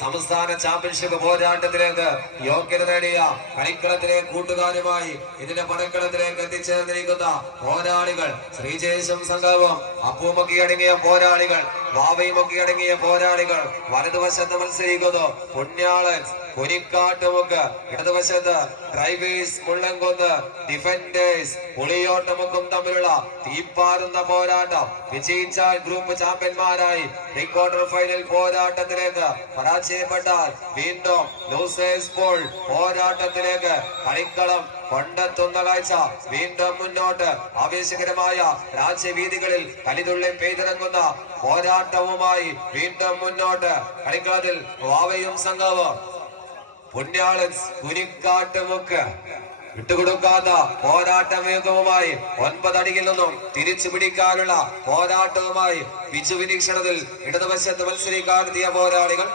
സംസ്ഥാന ചാമ്പ്യൻഷിപ്പ് പോരാട്ടത്തിലേക്ക് യോഗ്യത നേടിയ കളിക്കളത്തിലെ കൂട്ടുകാരുമായി ഇതിന്റെ പടക്കളത്തിലേക്ക് എത്തിച്ചേർന്നിരിക്കുന്ന പോരാളികൾ ശ്രീജേശം സംഘവും അപ്പൂമൊക്കെ അടങ്ങിയ പോരാളികൾ വാവയുമൊക്കെ അടങ്ങിയ പോരാളികൾ വലതുവശത്ത് മത്സരിക്കുന്നു. പുണ്യാളൻ കുനിക്കാട്ടുമുക്ക് ഇടതുവശത്ത് ഡ്രൈവേഴ്സ് മുള്ളംകൊന്ന് ഡിഫൻഡേഴ്സ് പുളിയോട്ടമുക്കും തമ്മിലുള്ള തീപ്പാറുന്ന പോരാട്ടം. വിജയിച്ചാൽ ഗ്രൂപ്പ് ചാമ്പ്യന്മാരായി. പ്രീ ക്വാർട്ടർ ഫൈനൽ പോരാട്ടത്തിലേക്ക് പരാജയപ്പെട്ടാൽ വീണ്ടും ലൂസേഴ്സ് ബോൾ പോരാട്ടത്തിലേക്ക് കളിക്കളം കൊണ്ടെത്തുന്ന കാഴ്ച വീണ്ടും മുന്നോട്ട്. ആവേശകരമായ രാജ്യവീതികളിൽ കലിതുള്ളി പെയ്തിറങ്ങുന്ന പോരാട്ടവുമായി വീണ്ടും മുന്നോട്ട്. കളിക്കളത്തിൽ വാവയും സംഘവും പുണ്യാളൻ കുനിക്കാട്ടുമുക്ക് വിട്ടുകൊടുക്കാത്ത പോരാട്ടവേഗവുമായി ഒൻപതടിയിൽ നിന്നും തിരിച്ചു പിടിക്കാനുള്ള പോരാട്ടവുമായി പിച്ചു നിരീക്ഷണത്തിൽ ഇടതുവശത്ത് മത്സരിക്കാനെത്തിയ പോരാളികൾ